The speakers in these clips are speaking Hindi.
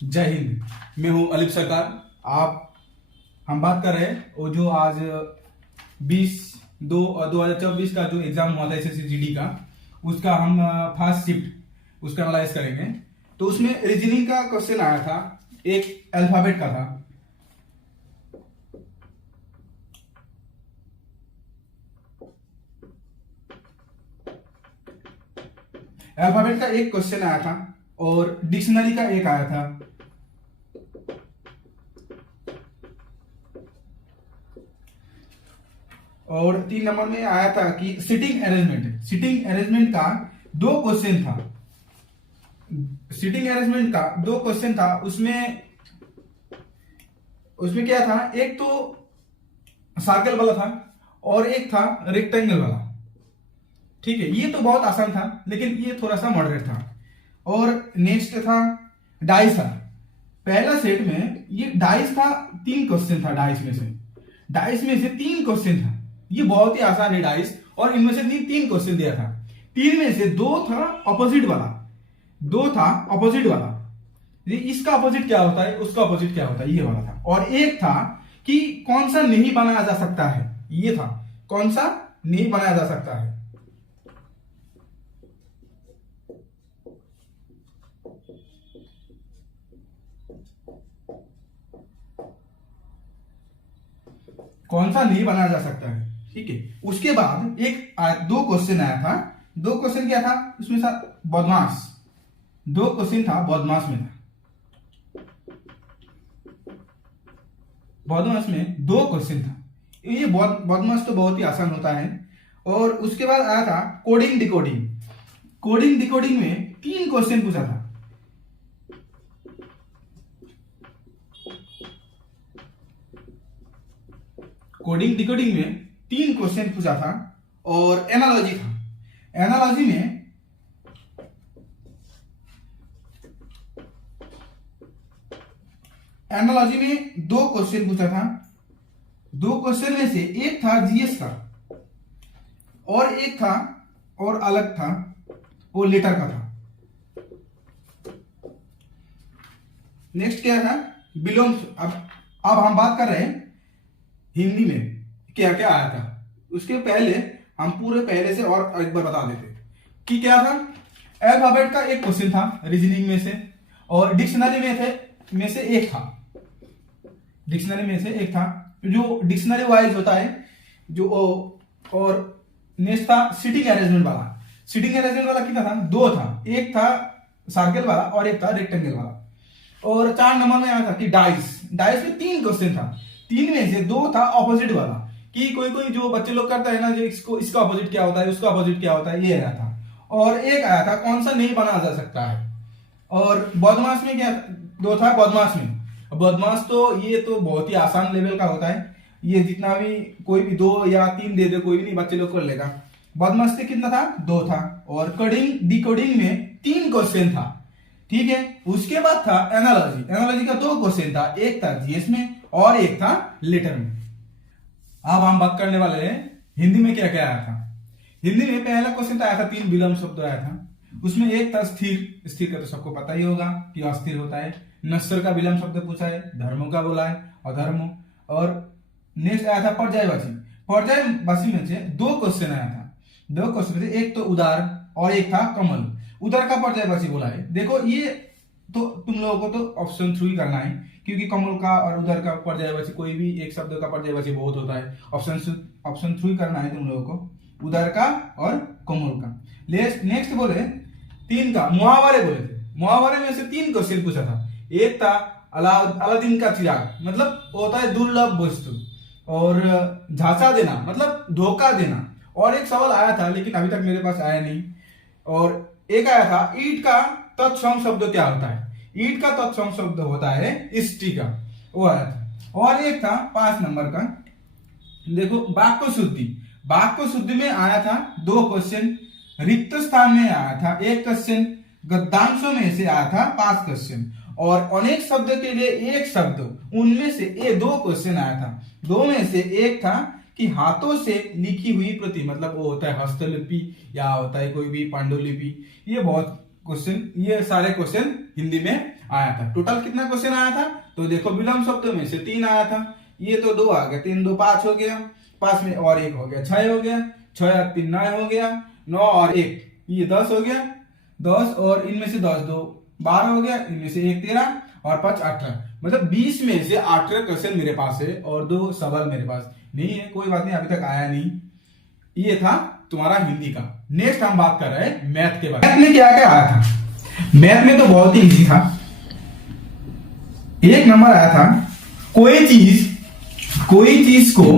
जय हिंद। मैं हूं अलिफ सरकार। हम बात कर रहे हैं वो जो आज 20/2/2024 का जो एग्जाम हुआ था एसएससी जीडी का, उसका हम फर्स्ट शिफ्ट उसका एनालाइज करेंगे। तो उसमें रीजनिंग का क्वेश्चन आया था, एक अल्फाबेट का था। अल्फाबेट का एक क्वेश्चन आया था और डिक्शनरी का एक आया था। और 3 नंबर में आया था कि सिटिंग अरेंजमेंट का दो क्वेश्चन था। सिटिंग अरेंजमेंट का दो क्वेश्चन था। उसमें क्या था, एक तो सर्कल वाला था और एक था रेक्टेंगल वाला। ठीक है, ये तो बहुत आसान था, लेकिन ये थोड़ा सा मॉडरेट था। और नेक्स्ट था डाइस था। पहला सेट में ये डाइस था, 3 क्वेश्चन था। डाइस में से 3 क्वेश्चन था। ये बहुत ही आसान है डाइस, और इनमें से 3 क्वेश्चन दिया था। 3 में से 2 था ऑपोजिट वाला। इसका अपोजिट क्या होता है, उसका अपोजिट क्या होता है, ये वाला था। और एक था कि कौन सा नहीं बनाया जा सकता है, ये था कौन सा नहीं बनाया जा सकता है। कौन सा नहीं बनाया जा सकता है। ठीक है, उसके बाद दो क्वेश्चन आया था। 2 क्वेश्चन क्या था उसमें था, बदमाश। 2 क्वेश्चन था बदमाश में था। बदमाश में 2 क्वेश्चन था। ये बदमाश तो बहुत ही आसान होता है। और उसके बाद आया था कोडिंग डिकोडिंग में 3 क्वेश्चन पूछा था। कोडिंग डिकोडिंग में 3 क्वेश्चन पूछा था। और एनालॉजी था। एनालॉजी में 2 क्वेश्चन पूछा था। 2 क्वेश्चन में से एक था जीएस का और एक था और अलग था, वो लेटर का था। नेक्स्ट क्या था, बिलोंग्स। अब हम बात कर रहे हैं हिंदी में क्या क्या आया था। उसके पहले हम पूरे पहले से और एक बार बता देते कि क्या था। अल्फाबेट का एक क्वेश्चन था रीजनिंग में से, और डिक्शनरी में से एक था। जो डिक्शनरी वाइज होता है जो। और नेक्स्ट था सिटिंग अरेंजमेंट वाला कितना था, 2 था। एक था सर्कल वाला और एक था रेक्टेंगल वाला। और 4 नंबर में आया था कि डाइस में 3 क्वेश्चन था। 3 में से 2 था ऑपोजिट वाला, कि कोई जो बच्चे लोग करता है ना, जो इसका ऑपोजिट क्या होता है, उसका ऑपोजिट क्या होता है, ये आया था। और एक आया था कौन सा नहीं बनाया जा सकता है। और बदमाश में क्या 2 था। बदमाश तो ये तो बहुत ही आसान लेवल का होता है। ये जितना भी कोई भी 2 या 3 दे दे, कोई भी नहीं, बच्चे लोग कर लेगा। बदमाश से कितना था, 2 था। और कोडिंग डिकोडिंग में 3 क्वेश्चन था। ठीक है, उसके बाद था एनालॉजी का 2 क्वेश्चन था। एक था जीएस में और एक था लेटर में। अब हम बात करने वाले हैं हिंदी में क्या क्या आया था। हिंदी में पहला क्वेश्चन तो आया था, 3 विलोम शब्द आया था। उसमें एक था स्थिर का तो सबको पता ही होगा कि अस्थिर होता है। नश्वर का विलोम शब्द पूछा है, धर्मों का बोला है, अधर्मो। और नेक्स्ट आया था पर्यायवाची में से 2 क्वेश्चन आया था। 2 क्वेश्चन में से एक तो उदार और एक था कमल। उदार का पर्यायवाची बोला है। देखो, ये तो तुम लोगों को तो ऑप्शन थ्रू ही करना है, क्योंकि कमल का और उधर का पर्यायवाची, कोई भी एक शब्द का पर्यायवाची बहुत होता है। ऑप्शन थ्रू ही करना है तुम लोगों को, उधर का और कमल का। नेक्स्ट बोले 3 का मुहावरे बोले थे। मुहावरे में से 3 क्वेश्चन पूछा था। एक था अलादीन का चिराग, मतलब होता है दुर्लभ वस्तु। और झांसा देना मतलब धोखा देना। और एक सवाल आया था, लेकिन अभी तक मेरे पास आया नहीं। और एक आया था ईट का तत्सम शब्द क्या होता है। ईट का तत्सम शब्द होता है इष्टि का, वो आया था। और एक था 5 नंबर का, देखो वाक्य शुद्धि में आया था 2 क्वेश्चन। रिक्त स्थान में आया था 1 क्वेश्चन। गद्यांशों में से आया था 5 क्वेश्चन। और अनेक शब्द के लिए 1 शब्द, उनमें से 2 क्वेश्चन आया था। 2 में से एक था कि हाथों से लिखी हुई प्रति, मतलब वो होता है हस्तलिपि या होता है कोई भी पांडुलिपि। ये बहुत क्वेश्चन, ये सारे क्वेश्चन हिंदी में आया था। टोटल कितना क्वेश्चन आया था, तो देखो विलोम शब्दों में से 3 आया था, ये तो 2 आ गया, 3 2 5 हो गया, 5 में और 1 हो गया 6 हो गया, 6 और 3 9 हो गया, 9 और 1 ये 10 हो गया, 10 और इनमें से 10 2 12 हो गया, इनमें से 1 13 और 5 18, मतलब 20 में से 18 क्वेश्चन मेरे पास है और 2 सवाल मेरे पास नहीं है। कोई बात नहीं, अभी तक आया नहीं। ये था तुम्हारा हिंदी का। नेक्स्ट हम बात कर रहे हैं मैथ के बारे में। मैथ में क्या क्या आया था, मैथ में तो बहुत ही इजी था। एक नंबर आया था, कोई चीज को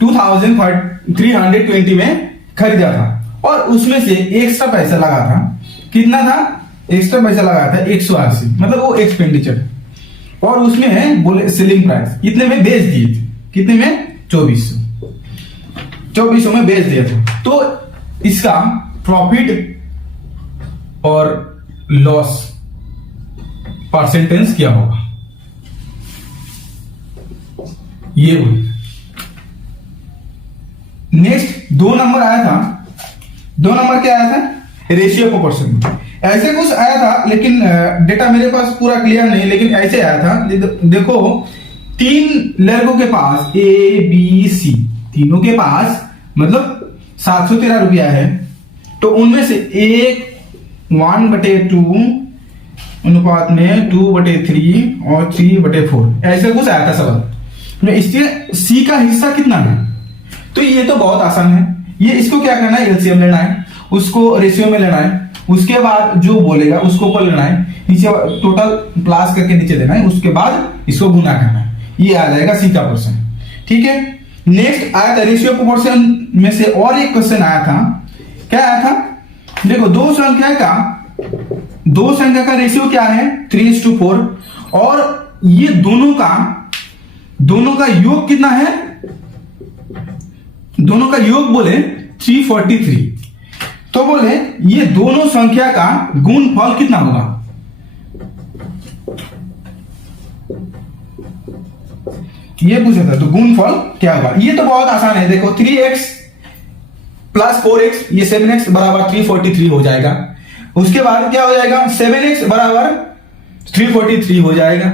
2320 में खरीदा था और उसमें से एक्स्ट्रा पैसा लगा था। कितना था एक्स्ट्रा पैसा लगा था? 180, मतलब वो एक्सपेंडिचर, और उसमें है बोले सेलिंग प्राइस इतने में बेच दिए थे। कितने में? 2400 में बेच दिया था। तो इसका प्रॉफिट और लॉस परसेंटेज क्या होगा, ये हुई। नेक्स्ट 2 नंबर आया था। 2 नंबर क्या आया था? Ratio proportion. ऐसे कुछ आया था, लेकिन डेटा मेरे पास पूरा क्लियर नहीं, लेकिन ऐसे आया था। देखो 3 लड़कों के पास A B C, तीनों के पास मतलब 713 रुपया है, तो उनमें से एक 1/2 अनुपात में 2/3 और 3/4 ऐसे कुछ आया था सवाल। इसलिए C का हिस्सा कितना है, तो ये तो बहुत आसान है। ये इसको क्या करना है, एलसीएम लेना है, उसको रेशियो में लेना है, उसके बाद जो बोलेगा उसको ऊपर लेना है, नीचे टोटल प्लस करके नीचे देना है, उसके बाद इसको गुना करना है। ये आ जाएगा सी का क्वेश्चन। ठीक है। नेक्स्ट आया था रेशियो प्रोपोर्शन में से और एक क्वेश्चन आया था। क्या आया था? देखो दो संख्या का रेशियो क्या है? 3:4, और ये दोनों का योग कितना है? दोनों का योग बोले 343, तो बोले ये दोनों संख्या का गुणफल कितना होगा? ये पूछा था, तो गुणफल क्या होगा? ये तो बहुत आसान है। देखो 3x + 4x, ये 7x बराबर 343 हो जाएगा। उसके बाद क्या हो जाएगा? 7x बराबर 343 हो जाएगा,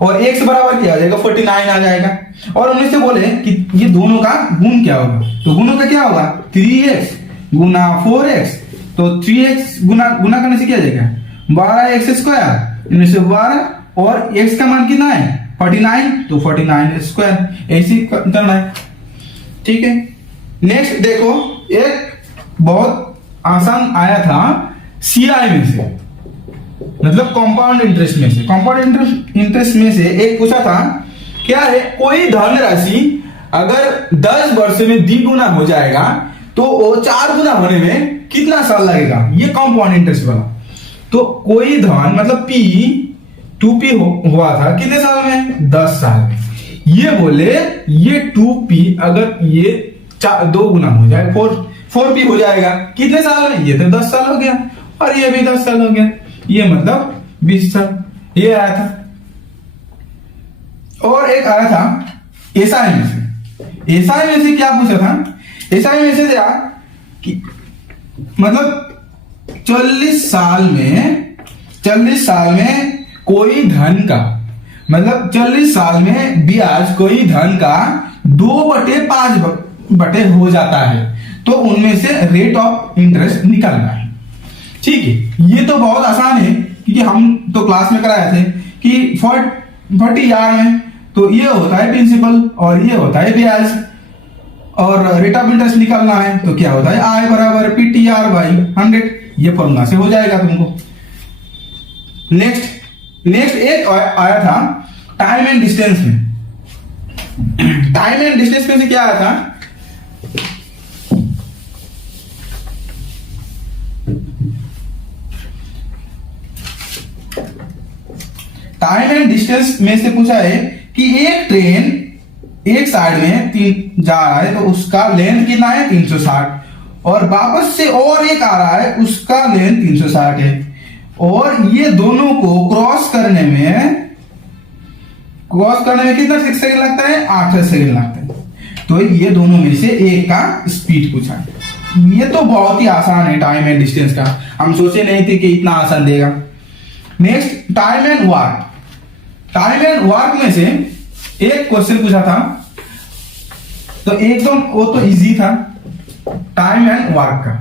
और x बराबर क्या हो जाएगा? 49 आ जाएगा। और उनमें से बोले कि ये दोनों का गुण क्या होगा, तो गुणों का क्या होगा? 3x गुना 4x, तो 3x गुना करने से क्या आ जाएगा? 12x², इनमें से 12, और x का मान कितना है? 49, तो 49², ऐसे करना है। ठीक है। नेक्स्ट देखो एक बहुत आसान आया था CI में से, मतलब कंपाउंड इंटरेस्ट में से। कंपाउंड इंटरेस्ट में से एक पूछा था, क्या है? कोई धनराशि अगर 10 वर्ष में द्विगुना हो जाएगा तो वो 4 गुना होने में कितना साल लगेगा? ये कंपाउंड इंटरेस्ट वाला। तो कोई धन मतलब P 2P हुआ था कितने साल में? 10 साल में। ये बोले ये 2P अगर ये 2 गुना हो जाए 4P हो जाएगा कितने साल में? ये तो 10 साल हो गया, और ये भी 10 साल हो गया, ये मतलब 20 साल। ये आया था। और एक आया था एसआई में से। एसआई में से क्या पूछा था? एसआई में से क्या कि मतलब 40 साल में कोई धन का, मतलब 40 साल में ब्याज कोई धन का 2/5 हो जाता है, तो उनमें से रेट ऑफ इंटरेस्ट निकालना है। ठीक है। ये तो बहुत आसान है, क्योंकि हम तो क्लास में कराए थे कि 40 यार में तो ये होता है प्रिंसिपल और ये होता है ब्याज, और रेट ऑफ इंटरेस्ट निकालना है तो क्या होता है? I बराबर PTR/100। ये फॉर्मूला से हो जाएगा तुमको। नेक्स्ट एक आया था टाइम एंड डिस्टेंस में। टाइम एंड डिस्टेंस में से क्या आया था? टाइम एंड डिस्टेंस में से पूछा है कि एक ट्रेन एक साइड में जा रहा है तो उसका लेंथ कितना है? 360, और वापस से और एक आ रहा है उसका लेंथ 360 है, और ये दोनों को क्रॉस करने में कितना सेकंड लगता है? 8 सेकंड लगता है। तो ये दोनों में से एक का स्पीड पूछा है। ये तो बहुत ही आसान है, टाइम एंड डिस्टेंस का, हम सोचे नहीं थे कि इतना आसान देगा। Next time and work. Time and work में से एक क्वेश्चन पूछा था, तो एकदम वो तो इजी था। टाइम एंड वर्क का,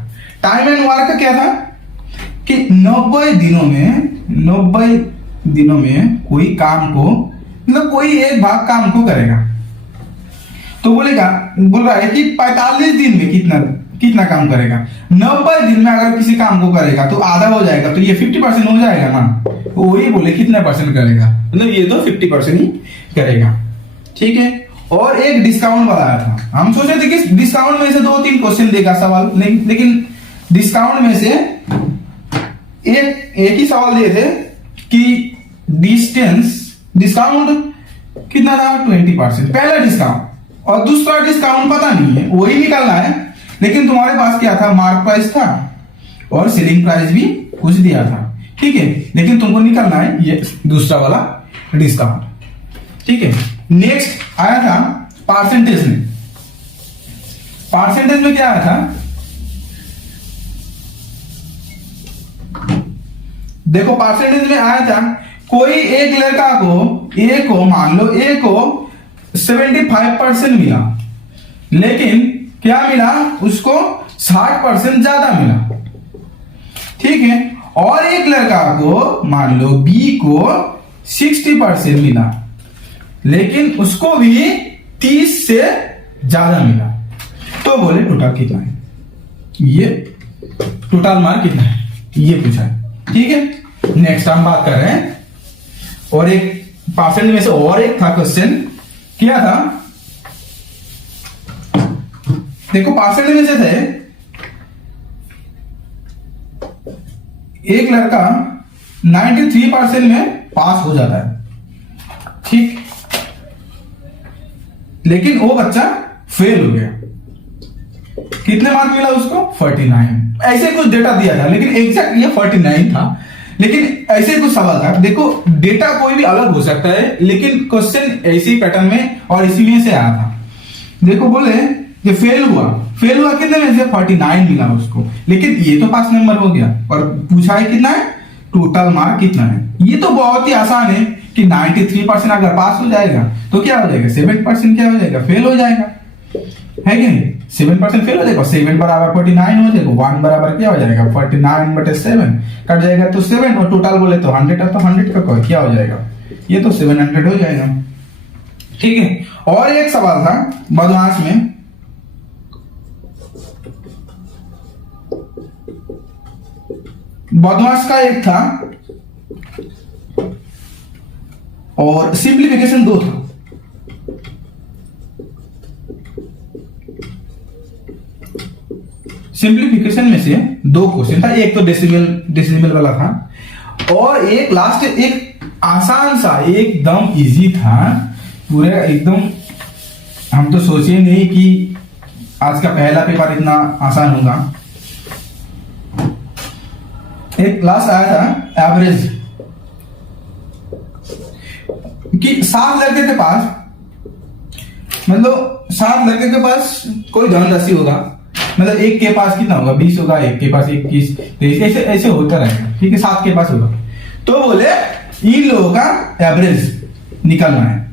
टाइम एंड वर्क का क्या था कि 90 दिनों में कोई काम को, मतलब कोई एक भाग काम को करेगा। तो बोल रहा है कि 45 दिन में कितना काम करेगा। 90 दिन में अगर किसी काम को करेगा तो आधा हो जाएगा, तो ये 50% हो जाएगा ना। तो वही बोले कितना परसेंट करेगा, मतलब ये तो 50% ही करेगा। ठीक है। और एक डिस्काउंट बताया था, हम सोचे थे कि डिस्काउंट में से 2-3 क्वेश्चन देगा सवाल, लेकिन डिस्काउंट में से एक ही सवाल दिए थे कि डिस्काउंट कितना था, 20%, पहला डिस्काउंट, और दूसरा डिस्काउंट पता नहीं है, वही निकालना है। लेकिन तुम्हारे पास क्या था, मार्क प्राइस था और सेलिंग प्राइस भी कुछ दिया था। ठीक है, लेकिन तुमको निकालना है ये दूसरा वाला डिस्काउंट। ठीक है। नेक्स्ट आया था परसेंटेज में। परसेंटेज में क्या आया था, देखो परसेंटेज में आया था कोई एक लड़का को मान लो ए को 75% मिला, लेकिन क्या मिला उसको 60% ज्यादा मिला। ठीक है। और एक लड़का को मान लो बी को 60% मिला, लेकिन उसको भी 30 से ज्यादा मिला। तो बोले टोटल कितना है, ये टोटल मार्क कितना है, ये पूछा है। ठीक है। नेक्स्ट हम बात कर रहे हैं, और एक परसेंट में से और एक था क्वेश्चन, क्या था, देखो परसेंट में से थे एक लड़का 93% में पास हो जाता है। ठीक। लेकिन वो बच्चा फेल हो गया, कितने मार्क मिला उसको, 49। ऐसे कुछ डेटा दिया था, लेकिन एग्जैक्ट ये 49 था, लेकिन ऐसे कुछ सवाल था। देखो डेटा कोई भी अलग हो सकता है, लेकिन क्वेश्चन ऐसी पैटर्न में और इसी में से आया था। देखो बोले जो फेल हुआ कितने में से, 49 मिला उसको, लेकिन ये तो पास नंबर हो गया, और पूछा है कितना है, टोटल मार्क कितना है। ये तो बहुत ही आसान है कि 93% अगर पास हो जाएगा तो क्या हो जाएगा, 7% क्या हो जाएगा, फेल हो जाएगा, है कि नहीं। 7% फेल हो जाएगा, 7 बराबर 49 हो जाएगा, 1 बराबर क्या हो जाएगा, 49/7 कट जाएगा तो 7, और टोटल बोले तो 100 है, तो 100 का क्या हो जाएगा, ये तो 700 हो जाएगा। ठीक है। और एक सवाल था बदमाश में, बदमाश का एक था और सिंप्लीफिकेशन 2 था। सिंप्लीफिकेशन में से 2 क्वेश्चन था, एक तो डेसिमल वाला था, और एक लास्ट एक आसान सा एकदम इजी था, पूरे एकदम हम तो सोचे नहीं कि आज का पहला पेपर इतना आसान होगा। एक लास्ट आया था एवरेज, कि 7 लड़के के पास, मतलब 7 लड़के के पास कोई धनराशि होगा, मतलब एक के पास कितना होगा, 20 होगा, एक के पास 21, ऐसे ऐसे होता रहेगा। ठीक है, 7 के पास होगा। तो बोले इन लोगों का एवरेज निकालना है,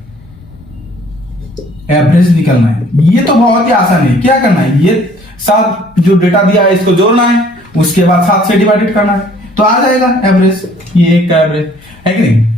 एवरेज निकालना है। ये तो बहुत ही आसान है, क्या करना है, ये 7 जो डेटा दिया है इसको जोड़ना है, उसके बाद 7 से डिवाइडेड करना है, तो आ जाएगा एवरेज, ये एक का एवरेज है कि नहीं।